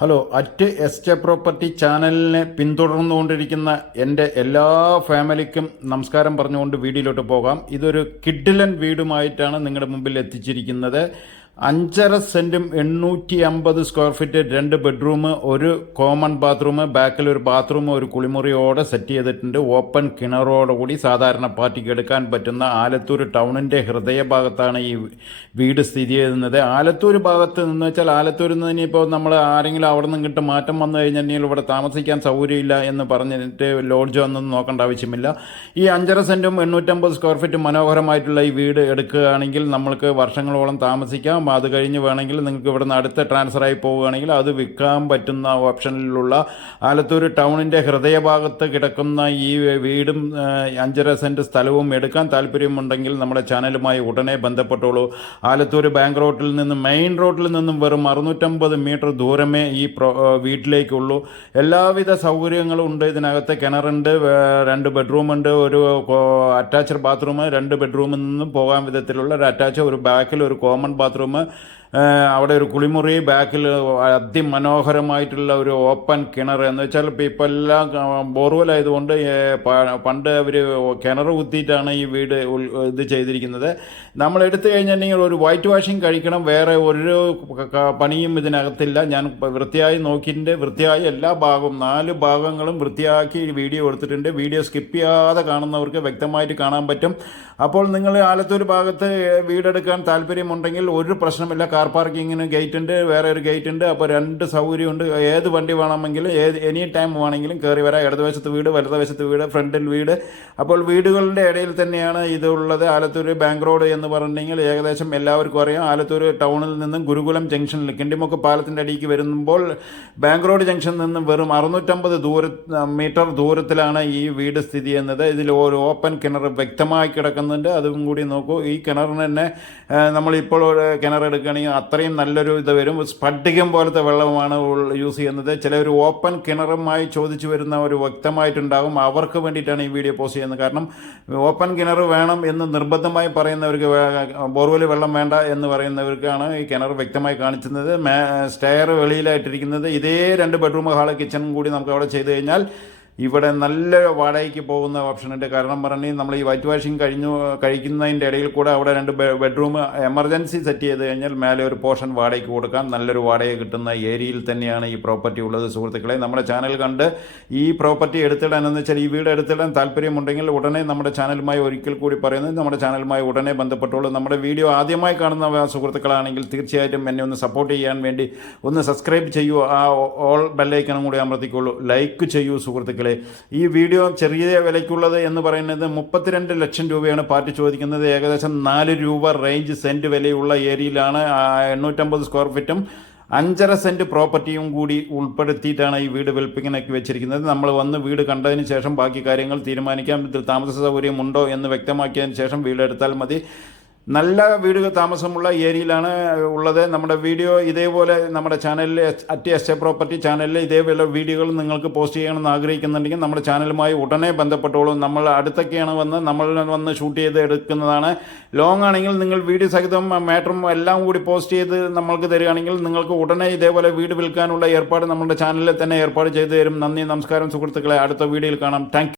Hello, at എസ്റ്റേ property ചാനലിനെ പിന്തുടർന്നുകൊണ്ടിരിക്കുന്ന എൻ്റെ എല്ലാ ഫാമിലിക്കും നമസ്കാരം പറഞ്ഞുകൊണ്ട് വീഡിയോയിലോട്ട് പോകാം. ഇതൊരു കിഡിലൻ വീടുമായിട്ടാണ് നിങ്ങളുടെ മുമ്പിൽ എത്തിച്ചിരിക്കുന്നത്. 5.5 സെൻറ്റും 850 സ്ക്വയർ ഫീറ്റ്, 2 ബെഡ്റൂം, ഒരു കോമൺ ബാത്റൂം, ബാക്കിൽ ഒരു ബാത്റൂം, ഒരു കുളിമുറിയോടെ സെറ്റ് ചെയ്തിട്ടുണ്ട്. ഓപ്പൺ കിണറോടുകൂടി സാധാരണ പാർട്ടിക്ക് എടുക്കാൻ പറ്റുന്ന ആലത്തൂർ ടൗണിൻ്റെ ഹൃദയഭാഗത്താണ് ഈ വീട് സ്ഥിതി ചെയ്യുന്നത്. ആലത്തൂർ ഭാഗത്ത് നിന്ന് വെച്ചാൽ ആലത്തൂരിൽ നിന്ന് ഇനിയിപ്പോൾ നമ്മൾ ആരെങ്കിലും അവിടെ നിന്ന് കിട്ടും മാറ്റം വന്നു കഴിഞ്ഞിട്ടുണ്ടെങ്കിൽ ഇവിടെ താമസിക്കാൻ സൗകര്യമില്ല എന്ന് പറഞ്ഞിട്ട് ലോഡ്ജ് ഒന്നും നോക്കേണ്ട ആവശ്യമില്ല. ഈ 5.5 സെൻറ്റും 850 സ്ക്വയർ ഫീറ്റ് മനോഹരമായിട്ടുള്ള ഈ വീട് എടുക്കുകയാണെങ്കിൽ നമ്മൾക്ക് വർഷങ്ങളോളം താമസിക്കാം. അത് കഴിഞ്ഞ് വേണമെങ്കിൽ നിങ്ങൾക്ക് ഇവിടെ നിന്ന് അടുത്ത ട്രാൻസ്ഫറായി പോവുകയാണെങ്കിൽ അത് വിൽക്കാൻ പറ്റുന്ന ഓപ്ഷനിലുള്ള ആലത്തൂർ ടൗണിൻ്റെ ഹൃദയഭാഗത്ത് കിടക്കുന്ന ഈ വീടും 5.5 സെൻറ്റ് സ്ഥലവും എടുക്കാൻ താല്പര്യമുണ്ടെങ്കിൽ നമ്മുടെ ചാനലുമായി ഉടനെ ബന്ധപ്പെട്ടോളൂ. ആലത്തൂർ ബാങ്ക് റോഡിൽ നിന്നും മെയിൻ റോഡിൽ നിന്നും വെറും 650 മീറ്റർ ദൂരമേ ഈ വീട്ടിലേക്കുള്ളൂ. എല്ലാവിധ സൗകര്യങ്ങളും ഉണ്ട് ഇതിനകത്ത്. കിണറുണ്ട്, 2 ബെഡ്റൂമുണ്ട്, ഒരു അറ്റാച്ച്ഡ് ബാത്റൂം, 2 ബെഡ്റൂമിൽ നിന്നും പോകാൻ വിധത്തിലുള്ള ഒരു അറ്റാച്ച്, ഒരു ബാക്കിൽ ഒരു കോമൺ ബാത്റൂം, അവിടെ ഒരു കുളിമുറി, ബാക്കിൽ അതിമനോഹരമായിട്ടുള്ള ഒരു ഓപ്പൺ കിണർ. എന്ന് വെച്ചാൽ ഇപ്പോൾ എല്ലാം ബോർവെൽ ആയതുകൊണ്ട് പണ്ട് അവർ കിണർ കുത്തിയിട്ടാണ് ഈ വീട് ഇത് ചെയ്തിരിക്കുന്നത്. നമ്മൾ എടുത്തു കഴിഞ്ഞിട്ടുണ്ടെങ്കിൽ ഒരു വൈറ്റ് വാഷിംഗ് കഴിക്കണം, വേറെ ഒരു പണിയും ഇതിനകത്തില്ല. ഞാൻ വൃത്തിയായി നോക്കിയിട്ടുണ്ട്. വൃത്തിയായി എല്ലാ ഭാഗവും 4 ഭാഗങ്ങളും വൃത്തിയാക്കി വീഡിയോ എടുത്തിട്ടുണ്ട്. വീഡിയോ സ്കിപ്പ് ചെയ്യാതെ കാണുന്നവർക്ക് വ്യക്തമായിട്ട് കാണാൻ പറ്റും. അപ്പോൾ നിങ്ങൾ ആലത്തൂർ ഭാഗത്ത് വീടെടുക്കാൻ താല്പര്യമുണ്ടെങ്കിൽ ഒരു പ്രശ്നമില്ല. കാർ പാർക്കിങ്ങിന് ഗേറ്റ് ഉണ്ട്, വേറെ ഒരു ഗേറ്റ് ഉണ്ട്. അപ്പോൾ 2 സൗകര്യമുണ്ട്. ഏത് വണ്ടി വേണമെങ്കിലും എനി ടൈം വേണമെങ്കിലും കയറി വരാം. ഇടതുവശത്ത് വീട്, വലതുവശത്ത് വീട്, ഫ്രണ്ടിൽ വീട്. അപ്പോൾ വീടുകളുടെ ഇടയിൽ തന്നെയാണ് ഇതുള്ളത്. ആലത്തൂർ ബാങ്ക് റോഡ് എന്ന് പറഞ്ഞിട്ടുണ്ടെങ്കിൽ ഏകദേശം എല്ലാവർക്കും അറിയാം. ആലത്തൂർ ടൗണിൽ നിന്നും ഗുരുകുലം ജംഗ്ഷനിൽ കിണ്ടിമുക്ക് പാലത്തിൻ്റെ അടിക്ക് വരുമ്പോൾ ബാങ്ക് റോഡ് ജംഗ്ഷനിൽ നിന്നും വെറും 650 മീറ്റർ ദൂരത്തിലാണ് ഈ വീട് സ്ഥിതി ചെയ്യുന്നത്. ഇതിൽ ഒരു ഓപ്പൺ കിണർ വ്യക്തമായി കിടക്കുന്നുണ്ട്. അതും കൂടി നോക്കൂ. ഈ കിണറിന് തന്നെ നമ്മളിപ്പോൾ കിണർ എടുക്കുകയാണെങ്കിൽ അത്രയും നല്ലൊരു ഇത് വരും. സ്ഫടികം പോലത്തെ വെള്ളമാണ് യൂസ് ചെയ്യുന്നത്. ചിലർ ഓപ്പൺ കിണറുമായി ചോദിച്ചു വരുന്നവർ വ്യക്തമായിട്ടുണ്ടാകും. അവർക്ക് വേണ്ടിയിട്ടാണ് ഈ വീഡിയോ പോസ്റ്റ് ചെയ്യുന്നത്. കാരണം ഓപ്പൺ കിണർ വേണം എന്ന് നിർബന്ധമായി പറയുന്നവർക്ക്, ബോർവെൽ വെള്ളം വേണ്ട എന്ന് പറയുന്നവർക്കാണ് ഈ കിണർ വ്യക്തമായി കാണിക്കുന്നത്. സ്റ്റെയർ വെളിയിലായിട്ടിരിക്കുന്നത്. ഇതേ 2 ബെഡ്റൂം, ഹാള്, കിച്ചണും കൂടി നമുക്ക് അവിടെ ചെയ്ത് കഴിഞ്ഞാൽ ഇവിടെ നല്ല വാടകയ്ക്ക് പോകുന്ന ഓപ്ഷനുണ്ട്. കാരണം പറഞ്ഞാൽ നമ്മൾ ഈ വൈറ്റ് വാഷിംഗ് കഴിക്കുന്നതിൻ്റെ ഇടയിൽ കൂടെ അവിടെ 2 ബെഡ്റൂം എമർജൻസി സെറ്റ് ചെയ്ത് കഴിഞ്ഞാൽ മേലെ ഒരു പോർഷൻ വാടകയ്ക്ക് കൊടുക്കാൻ നല്ലൊരു വാടക കിട്ടുന്ന ഏരിയയിൽ തന്നെയാണ് ഈ പ്രോപ്പർട്ടി ഉള്ളത്. സുഹൃത്തുക്കളെ, നമ്മുടെ ചാനൽ കണ്ട് ഈ പ്രോപ്പർട്ടി എടുത്തിടാൻ എന്ന് വെച്ചാൽ ഈ വീട് എടുത്തിടാൻ താല്പര്യമുണ്ടെങ്കിൽ ഉടനെ നമ്മുടെ ചാനലുമായി ഒരിക്കൽ കൂടി പറയുന്നത്, നമ്മുടെ ചാനലുമായി ഉടനെ ബന്ധപ്പെട്ടുള്ളൂ. നമ്മുടെ വീഡിയോ ആദ്യമായി കാണുന്ന സുഹൃത്തുക്കളാണെങ്കിൽ തീർച്ചയായിട്ടും എന്നെ ഒന്ന് സപ്പോർട്ട് ചെയ്യാൻ വേണ്ടി ഒന്ന് സബ്സ്ക്രൈബ് ചെയ്യൂ. ആ ഓൾ ബെല്ലൈക്കണും കൂടി അമർത്തിക്കൊള്ളൂ. ലൈക്ക് ചെയ്യൂ സുഹൃത്തുക്കളെ. ഈ വീഡിയോ ചെറിയ വിലയ്ക്കുള്ളത് എന്ന് പറയുന്നത് 32 ലക്ഷം രൂപയാണ് പാർട്ടി ചോദിക്കുന്നത്. ഏകദേശം 4 രൂപ റേഞ്ച് സെൻറ്റ് വിലയുള്ള ഏരിയയിലാണ്. 850 സ്ക്വയർ ഫീറ്റും 5.5 സെൻറ്റ് പ്രോപ്പർട്ടിയും കൂടി ഉൾപ്പെടുത്തിയിട്ടാണ് ഈ വീട് വിൽപ്പനയ്ക്ക് വെച്ചിരിക്കുന്നത്. നമ്മൾ വന്ന് വീട് കണ്ടതിന് ശേഷം ബാക്കി കാര്യങ്ങൾ തീരുമാനിക്കാം. ഇതിൽ താമസ സൗകര്യം ഉണ്ടോ എന്ന് വ്യക്തമാക്കിയതിന് ശേഷം വീടെടുത്താൽ മതി. നല്ല വീട് താമസമുള്ള ഏരിയയിലാണ് ഉള്ളത്. നമ്മുടെ വീഡിയോ ഇതേപോലെ നമ്മുടെ ചാനലിൽ അറ്റ് എസ്റ്റേ പ്രോപ്പർട്ടി ചാനലിൽ ഇതേപോലെ വീഡിയോകൾ നിങ്ങൾക്ക് പോസ്റ്റ് ചെയ്യണമെന്ന് ആഗ്രഹിക്കുന്നുണ്ടെങ്കിൽ നമ്മുടെ ചാനലുമായി ഉടനെ ബന്ധപ്പെട്ടോളൂ. നമ്മൾ അടുത്തൊക്കെയാണ് നമ്മൾ ഷൂട്ട് ചെയ്ത് എടുക്കുന്നതാണ്. ലോങ് ആണെങ്കിൽ നിങ്ങൾ വീഡിയോ സഹിതം മാറ്ററും എല്ലാം കൂടി പോസ്റ്റ് ചെയ്ത് നമ്മൾക്ക് തരികയാണെങ്കിൽ നിങ്ങൾക്ക് ഉടനെ ഇതേപോലെ വീട് വിൽക്കാനുള്ള ഏർപ്പാട് നമ്മുടെ ചാനലിൽ തന്നെ ഏർപ്പാട് ചെയ്തു തരും. നന്ദി, നമസ്കാരം സുഹൃത്തുക്കളെ. അടുത്ത വീഡിയോയിൽ കാണാം. താങ്ക്